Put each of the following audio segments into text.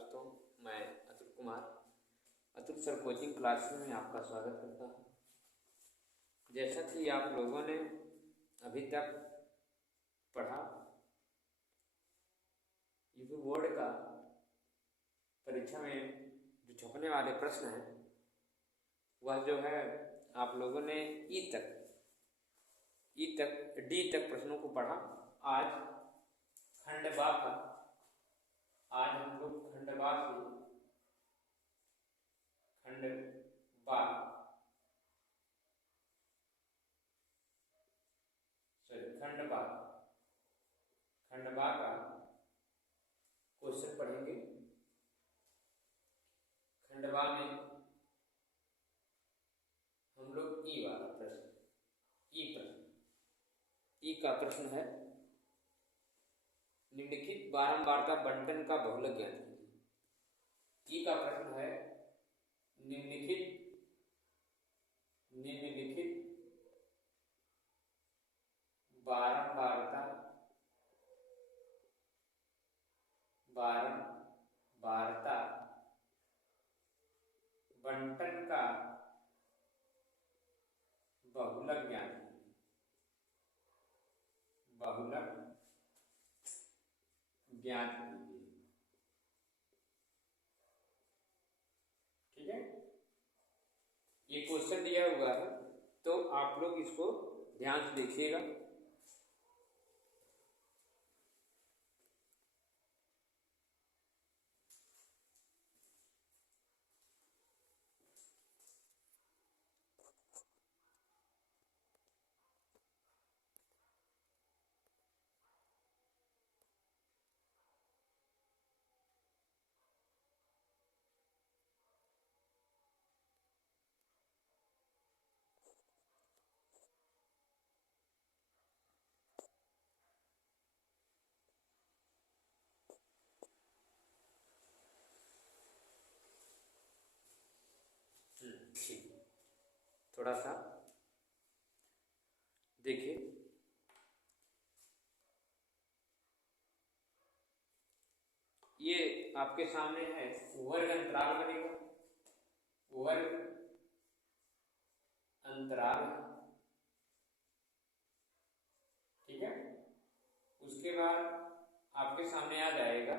दोस्तों, मैं Atul Kumar Atul sir coaching class में आपका स्वागत करता हूँ। जैसा कि आप लोगों ने अभी तक पढ़ा, यूपी बोर्ड का परीक्षा में जो छपने वाले प्रश्न हैं वह जो है आप लोगों ने डी तक प्रश्नों को पढ़ा। आज खंड बा का आज हम लोग खंड बा का क्वेश्चन पढ़ेंगे। खंड बा में हम लोग ई का प्रश्न है, निम्नलिखित बारंबारता बंटन का बहुलक ज्ञात कीजिए। ई का प्रश्न है, निम्नलिखित बारंबारता बंटन का बहुलक ज्ञात कीजिए। ठीक है, ये क्वेश्चन दिया हुआ है तो आप लोग इसको ध्यान से देखिएगा। ठीक, थोड़ा सा देखिए। ये आपके सामने है, वर्ग अंतराल बनेगा, वर्ग अंतराल। ठीक है, उसके बाद आपके सामने आ जाएगा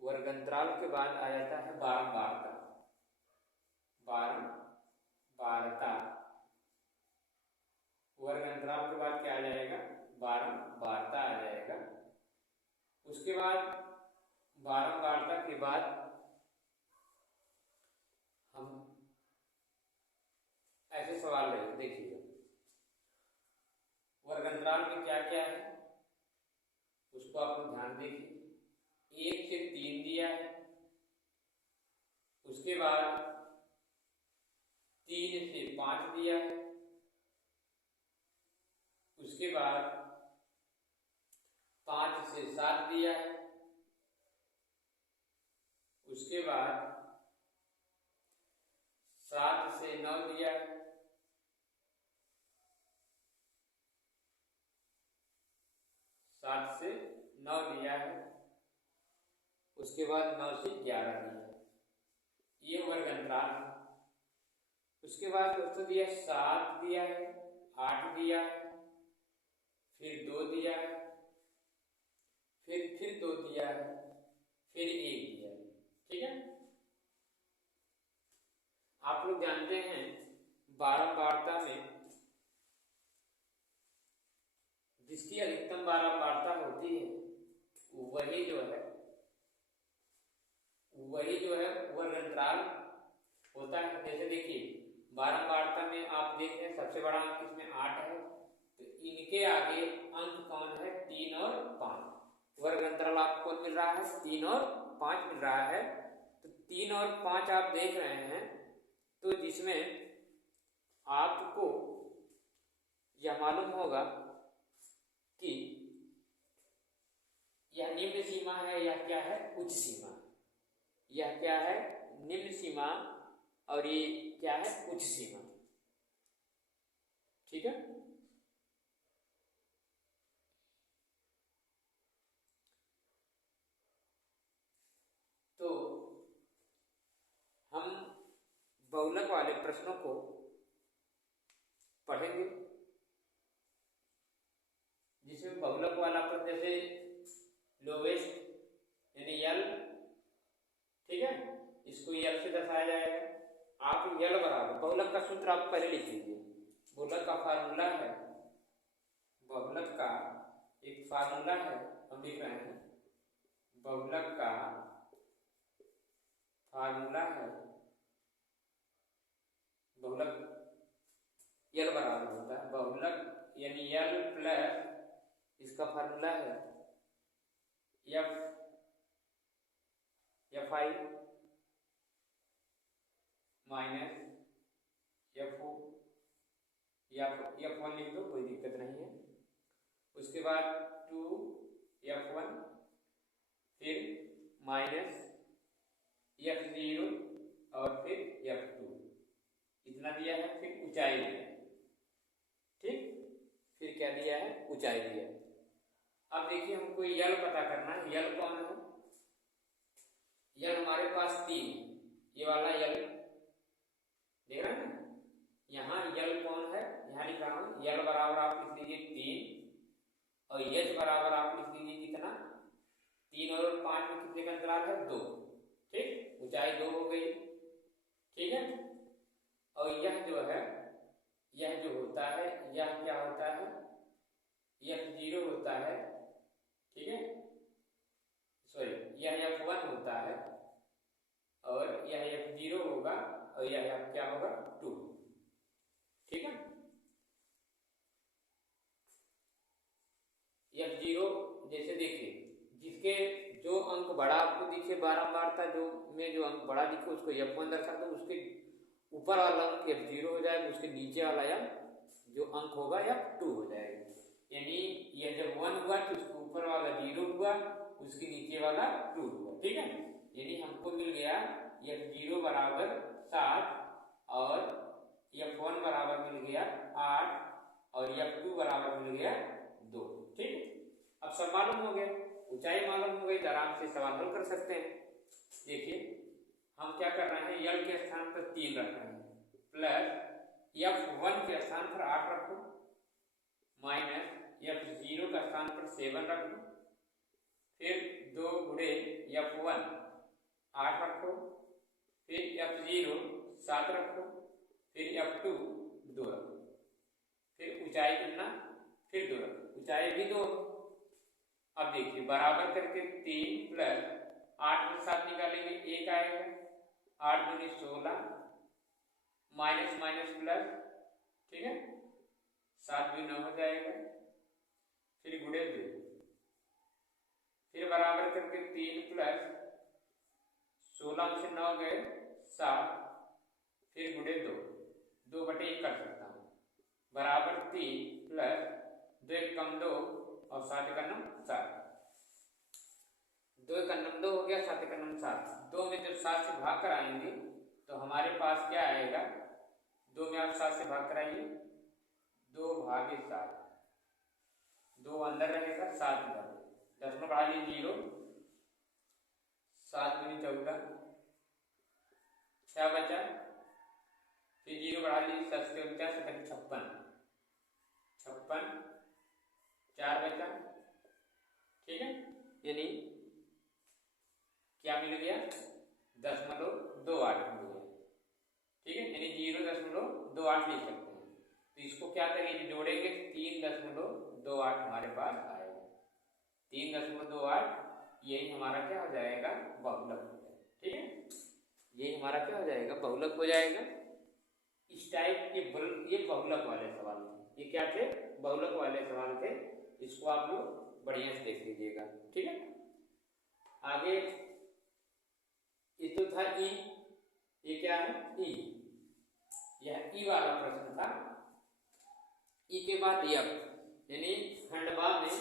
वर्ग अंतराल के बाद आ जाता है बारंबारता। वर्ग अंतराल के बाद क्या आ जाएगा? बारंबारता आ जाएगा। उसके बाद बारंबारता के बाद हम ऐसे सवाल लेंगे। देखिएगा, वर्ग अंतराल में क्या क्या है उसको आप लोग ध्यान देखिए। 1 से 3 दिया है, उसके बाद 3 से 5 दिया है, उसके बाद 5 से 7 दिया है, उसके बाद 7 से 9 दिया है, उसके बाद 9 से 11 दिया है। ये वर्ग अंतराल है। उसके बाद दोस्तों दिया 7 दिया है, 8 दिया है, फिर 2 दिया है, फिर 2 दिया है, फिर 1 दिया है। ठीक है, आप लोग जानते हैं बारंबारता में जिसकी अधिकतम बारंबारता होती है वही जो है वर्ग अंतराल होता है। जैसे देखिए, बारंबारता में आप देख रहे हैं सबसे बड़ा अंक इसमें 8 है, तो इनके आगे अंक कौन है? 3 और 5। वर्ग अंतराल आपको कौन मिल रहा है? 3 और 5 मिल रहा है। तो 3 और 5 आप देख रहे हैं, तो जिसमें आपको यह मालूम होगा कि यह निम्न सीमा है या क्या है? उच्च सीमा। यह क्या है? निम्न सीमा, और ये क्या है? उच्च सीमा। ठीक है, बहुलक वाले प्रश्नों को पढ़ेंगे, जिसमें बहुलक वाला प्रश्न जैसे लोवेस्ट यानी यल, ठीक है, इसको यल से दर्शाया जाएगा। आप यल बराबर बहुलक का सूत्र आप पहले लिख लीजिए। बहुलक का फार्मूला है, बहुलक का एक फार्मूला है, हम लिख रहे हैं बहुलक का फार्मूला है, बहुलक यल बराबर होता है, बहुलक यानी यल प्लस इसका फार्मूला है F I minus F O, या F1 लिख दो, कोई दिक्कत नहीं है। उसके बाद 2F1 फिर माइनस F0 और फिर F2, इतना दिया है। फिर ऊंचाई दिया, ठीक, फिर क्या दिया है, ऊंचाई दिया। अब देखिए हमको यल पता करना है। यल कौन है? यल हमारे पास 3, ये वाला यल देख रहे हैं ना, यहाँ यल कौन है, यहाँ लिखा हूं यल बराबर आप लिख लीजिए 3 और एच बराबर आप लिख लीजिए कितना, 3 और 5 में कितने का अंतराल है, 2, ठीक, ऊंचाई 2 हो गई, ठीक है। और यह जो है, यह जो होता है, यह क्या होता है, F0 होता है, ठीक है, सॉरी यह F1 होता है और यह F0 होगा और यह क्या होगा 2, ठीक है। F0 जैसे देखिए, जिसके जो अंक बड़ा आपको दिखे बारंबारता जो में जो अंक बड़ा दिखे उसको F1 दर्शा दो, उसके ऊपर वाला अंक F0 हो जाएगा, उसके नीचे वाला या जो अंक होगा F2 हो जाएगा। यानी यह जब 1 हुआ तो उसके ऊपर वाला 0 हुआ, उसके नीचे वाला 2 हुआ, ठीक है। यानी हमको मिल गया F0 बराबर 7 और F1 बराबर मिल गया 8 और F2 बराबर मिल गया 2, ठीक। अब सब मालूम हो गया, ऊंचाई मालूम हो गई, तो आराम से सवाल हल कर सकते हैं। देखिए हम क्या कर रहे हैं, यल के स्थान पर 3 रख रहे हैं, प्लस F1 के स्थान पर 8 रखो, माइनस F0 का स्थान पर 7 रखो, फिर 2 गुणे F1 8 रखो, फिर F0 7 रखो, फिर F2 2 रखो, फिर ऊंचाई कितना, फिर 2 रखो, ऊंचाई भी 2। अब देखिए बराबर करके 3 प्लस 8 में 7 निकालेंगे, 1 आएगा, 8 दूनी 16 माइनस माइनस प्लस, ठीक है, 7 भी 9 हो जाएगा, फिर गुणे 2, फिर बराबर करके 3 प्लस 16 में से 9 गए 7, फिर गुणे 2, 2/1 कर सकता हूँ, बराबर 3 प्लस 2 1 कम 2 और 7 1 9 7, 2 1 9 2 हो गया, 7 1 9 7, 2 में जब 7 से भाग कर आएंगे तो हमारे पास क्या आएगा, 2 में आप 7 से भाग कराइए, 2 भागे 7, 2 अंदर रहेगा 7 इधर, 10 में बढ़ा लीजिए 0, 7 दूनी 14, क्या बचा, फिर 0 बढ़ा लीजिए 7 से 49 56, 56 4 बचा, ठीक है। यानी क्या मिल गया, 0.28 मिल गया, ठीक है, यानी 0.28 लिख सकते हैं। तो इसको क्या करेंगे, जोड़ेंगे 3.28 हमारे पास आएगा, 3.28 यही हमारा क्या हो जाएगा, बहुलक हो जाएगा, ठीक है, यही हमारा क्या हो जाएगा, बहुलक हो जाएगा। इस टाइप के ये बहुलक वाले सवाल थे, ये क्या थे, बहुलक वाले सवाल थे, इसको आप लोग बढ़िया से देख लीजिएगा, ठीक है। आगे ये तो था ई, ये क्या है ई, यह ई वाला प्रश्न था। ई के बाद एफ, यानी खंडवा में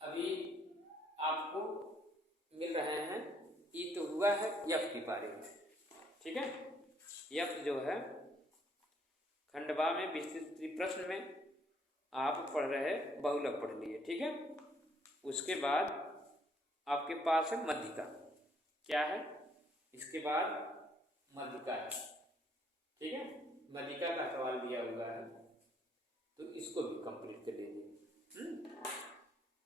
अभी आपको मिल रहे हैं, ई तो हुआ है एफ की बारे में, ठीक है। एफ जो है खंडवा में विस्तृत प्रश्न में आप पढ़ रहे बहुलक पढ़ लिए, ठीक है। उसके बाद आपके पास है मध्यिका, क्या है, इसके बाद मध्यिका है, दिया हुआ है, तो इसको भी कंप्लीट कर लीजिए।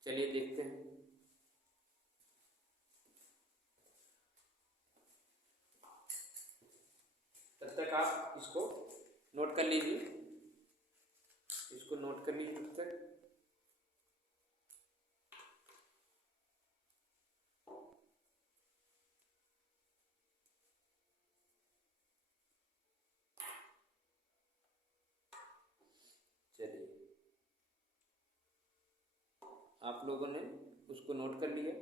चलिए देखते हैं। तब तक आप इसको नोट कर लीजिए, इसको नोट कर लीजिए तब तक। चलिए, आप लोगों ने उसको नोट कर लिया।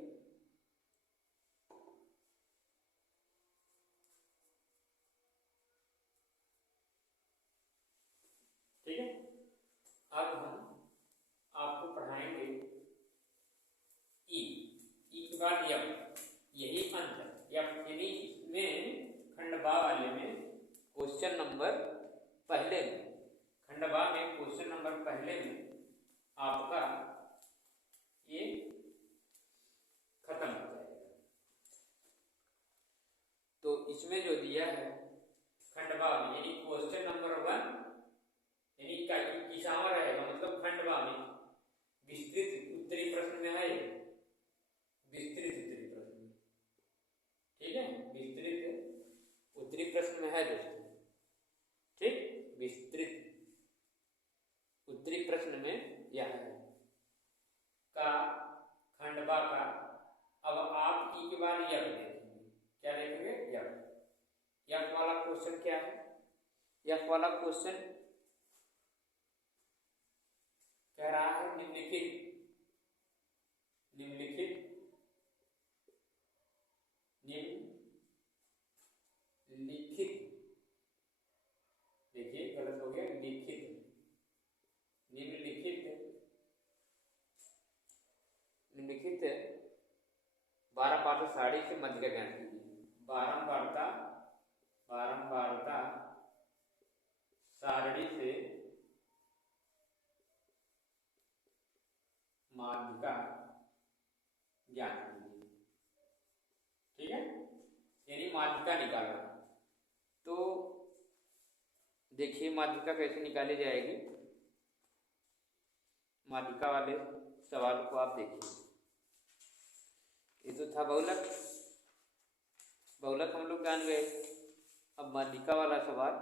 ठीक है, अब हम आपको पढ़ाएंगे ई के बाद यप, यही अंत है यप, यानी इसमें खंडबा वाले में क्वेश्चन नंबर पहले में, खंडबा में क्वेश्चन नंबर पहले में आपका ये खत्म हो जाएगा। तो इसमें जो दिया है खंडबा में, यानी क्वेश्चन नंबर 1, यानी किसावा रहेगा, मतलब खंडबा में विस्तृत उत्तरी प्रश्न में है, विस्तृत उत्तरी प्रश्न में, ठीक है, विस्तृत उत्तरी प्रश्न में है दोस्तों। ठीक, विस्तृत उत्तरी प्रश्न में यह है का खंडबा का। अब आप ई के बाद यप देखेंगे, क्या देखेंगे, यप। यप वाला क्वेश्चन क्या है, यप वाला क्वेश्चन कह रहा है निम्नलिखित देखिए गलत हो गया, निम्नलिखित 12 पाठों सारणी से मध्य का ज्ञान कीजिए। बारंबारता सारणी से माध्य का ज्ञान कीजिए। ठीक है, यानी माध्यिका निकालना। तो देखिए माध्यिका कैसे निकाली जाएगी। माध्यिका वाले सवाल को आप देखिए, ये तो था बहुलक हम लोग जान गए। अब माध्यिका वाला सवाल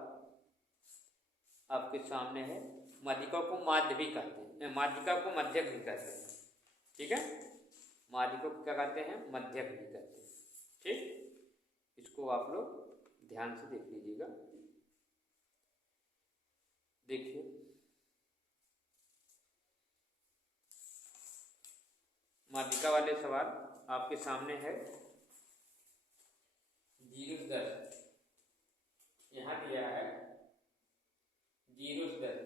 आपके सामने है। माध्यिका को माध्य भी कहते हैं, माध्यिका को मध्यक भी कहते हैं। ठीक है, माध्यिका को क्या कहते हैं, मध्यक भी कहते हैं। ठीक, इसको आप लोग ध्यान से देख लीजिएगा। देखिए माध्यिका वाले सवाल आपके सामने है। 0 से 10 यहाँ दिया है, 0 से 10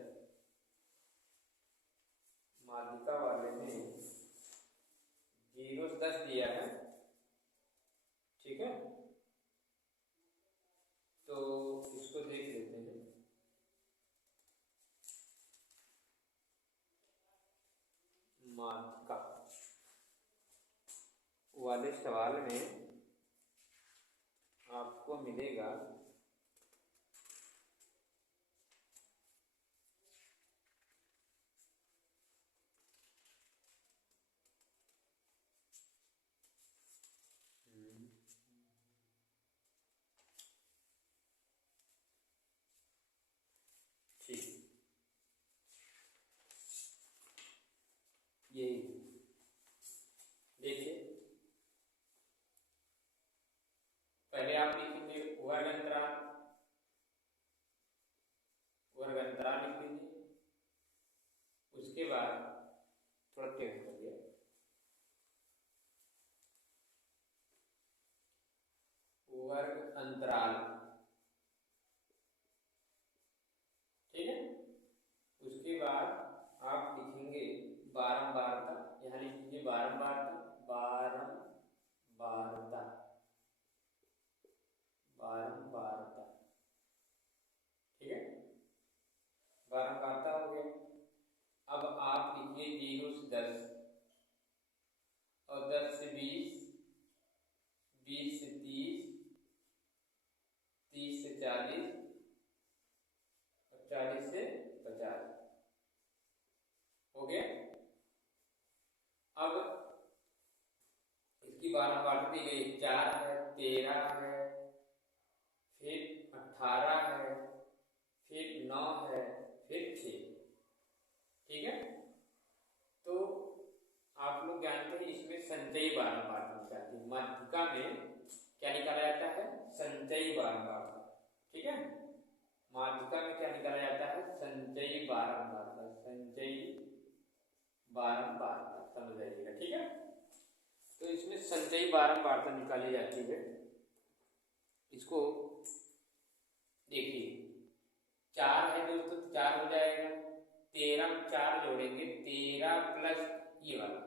माध्यिका वाले में 0 से 10 दिया है। ठीक है, तो इसको देख लेते हैं। माध्यिका वाले सवाल में आपको मिलेगा यही। देखिए पहले आप लिखेंगे वर्गंतराल लिख लीजिए। उसके बाद थोड़ा टेढ़ा कर दिया, वर्ग अंतराल। ठीक है, उसके बाद आप लिखेंगे बारंबारता। यहाँ लिख लीजिए बारंबारता, बारंबारता। ठीक है, बारंबारता हो गया। अब आप लिखिए संचयी बारंबारता, समझ जाइएगा, ठीक है। तो इसमें संचयी बारंबारता निकाली जाती है। इसको देखिए 4 है दोस्तों, 4 हो जाएगा, 13 4 जोड़ेंगे 13 प्लस ये वाला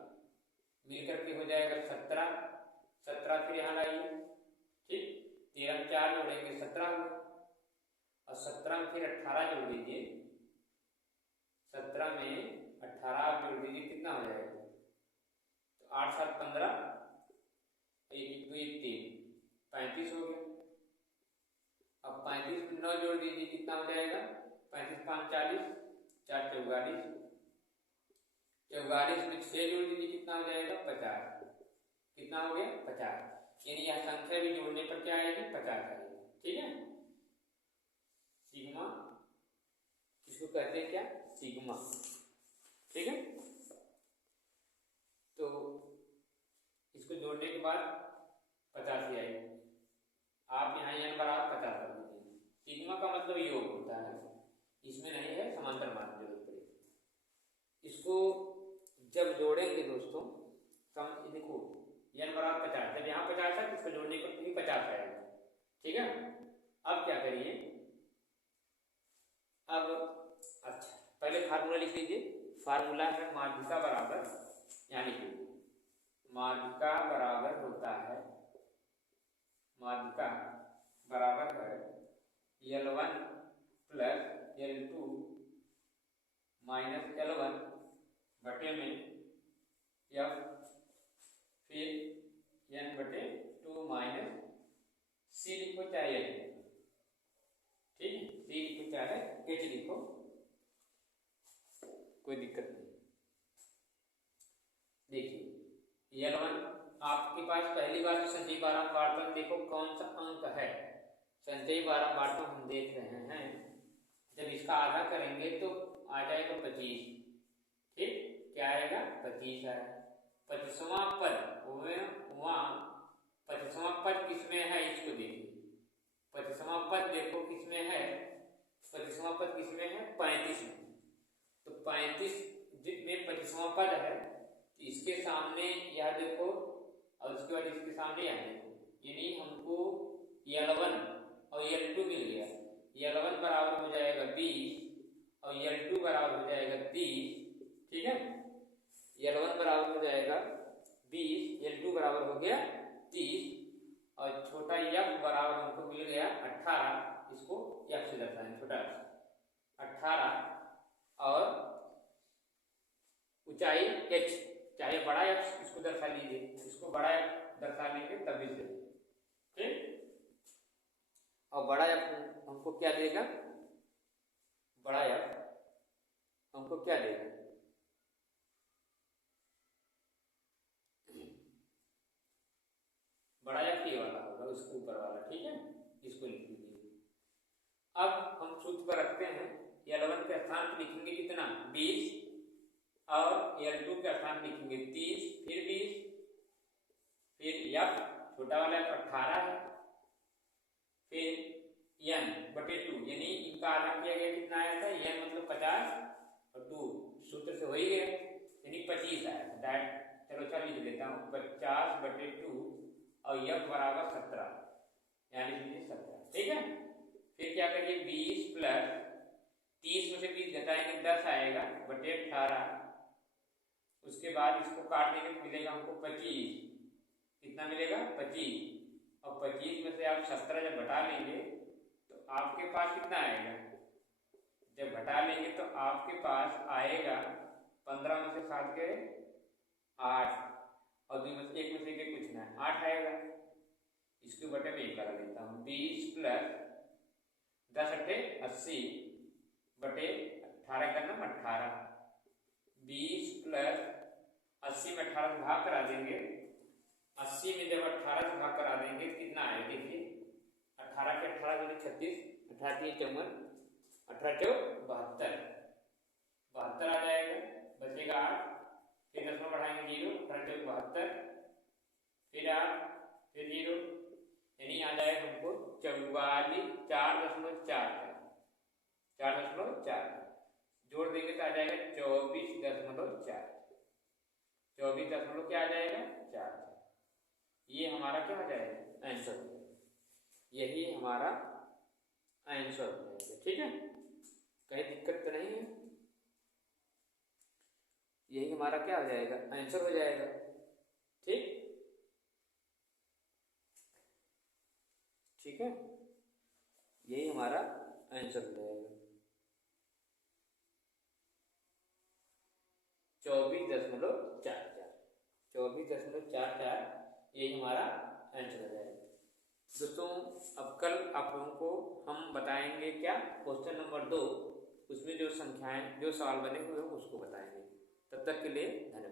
मिलकर के हो जाएगा 17, 17 फिर यहाँ लाइए, ठीक, 13 4 जोड़ेंगे 17 हुआ, और 17 में फिर 18 जोड़ दीजिए, 17 में 18 आप जोड़ दीजिए, कितना हो जाएगा, तो 8 7 15, 1 2 3 35 हो गया। अब 35 में 9 जोड़ दीजिए, कितना हो जाएगा, 35 5 40, 4 44, 44 में 6 जोड़ दीजिए, कितना हो जाएगा 50, कितना हो गया 50, यानी यह संख्या भी जोड़ने पर क्या आएगी 50 आएगी, ठीक है। सिग्मा, इसको कहते हैं क्या, सिग्मा, ठीक है। तो इसको जोड़ने के बाद 50 ही आएगी, आप यहाँ n बराबर 50 कर दीजिए। सिग्मा का मतलब योग होता है, इसमें नहीं है समांतर मान जरूरत पड़ेगी। इसको जब जोड़ेंगे दोस्तों, कम देखो n बराबर 50, जब यहाँ 50 है तो इसको जोड़ने पर भी 50 आएगा, ठीक है। अब क्या करिए, अब अच्छा पहले फार्मूला लिख लीजिए। फार्मूला है माध्यिका बराबर, यानी माध्यिका बराबर होता है, माध्यिका बराबर है L1 plus L2 minus L1 बटे में F फिर n बटे 2 माइनस C लिखो चाहे H, ठीक है, C लिखो चाहे H लिखो, कोई दिक्कत नहीं। देखिए L1 आपके पास पहली बार संचयी बारंबारता में देखो कौन सा अंक है, संचयी बारंबारता हम देख रहे हैं, जब इसका आधा करेंगे तो आ जाएगा 25, ठीक, क्या आएगा 25 आएगा। 25वां पद, वहाँ 25वां पद किसमें है, इसको देखिए, 25वां पद देखो किसमें है, 25वां पद किसमें है 35 में, तो 35 में 25वां पद है, इसके सामने यह देखो और उसके बाद इसके सामने यह देखो, यानी हमको L1 और L2 मिल गया। L1 बराबर हो जाएगा 20 और L2 बराबर हो जाएगा 30, ठीक है। L1 बराबर हो जाएगा 20, L2 बराबर हो गया 30, और छोटा f बराबर हमको मिल गया 18, इसको f से दर्शाएं, छोटा 18, और ऊंचाई h, चाहे बड़ा f इसको दर्शा लीजिए, इसको बड़ा f दर्शा लेंगे तभी से, ठीक। और बड़ा f हमको क्या देगा, बड़ा f हमको क्या देगा, बड़ा f ये वाला होगा, उसके ऊपर वाला, ठीक है, इसको लिख लीजिए। अब हम सूत्र पर रखते हैं, L1 के स्थान पर लिखेंगे कितना 20, और L2 के स्थान लिखेंगे 30, फिर 20, फिर f छोटा वाला 18 है, फिर n बटे 2, यानी इनका आधा किया गया, कितना आया था, n मतलब 50 और 2 सूत्र से हो ही गया, यानी 25 आया डायरेक्ट। चलो चल लिख देता हूँ, 50 बटे 2 और f बराबर 17, यानी 17, ठीक है। फिर क्या करिए 20 प्लस 30 में से 20 घटाएंगे 10 आएगा बटे 18, उसके बाद इसको काट देंगे तो मिलेगा हमको 25, कितना मिलेगा 25, और 25 में से आप 17 जब घटा लेंगे तो आपके पास कितना आएगा, जब घटा लेंगे तो आपके पास आएगा 15 में से 7 गए 8, और 2 में से 1 में से कुछ ना 8 आएगा, इसके बटे में 1 लगा देता हूँ। 20 प्लस 10 अट्ठे 80 बटे 18 का नाम 18, 20 प्लस 80 में 18 से भाग करा देंगे, 80 में जब 18 से भाग करा देंगे कितना आए, देखिए 18 के 18 जो 36, 18 3 54, 18 चौ 72, 72 आ जाएगा, बचेगा 8, फिर 10 में बढ़ाएंगे 0, 18 चौ 72, फिर 8, फिर 0, यानी आ जाएगा हमको 44, 4.4, 4.4, जोड़ देंगे तो आ जाएगा 24.4। 24 क्या आ जाएगा 4। ये हमारा क्या हो जाएगा आंसर, यही हमारा आंसर हो जाएगा। ठीक है, कहीं दिक्कत तो नहीं है, यही हमारा क्या हो जाएगा आंसर हो जाएगा। ठीक, ठीक है, यही हमारा आंसर हो जाएगा 24.44। 24.44 यही हमारा आंसर हो जाएगा। दोस्तों अब कल आप लोगों को हम बताएंगे क्या, क्वेश्चन नंबर 2, उसमें जो संख्याएं जो सवाल बने हुए हैं उसको बताएंगे। तब तक के लिए धन्यवाद।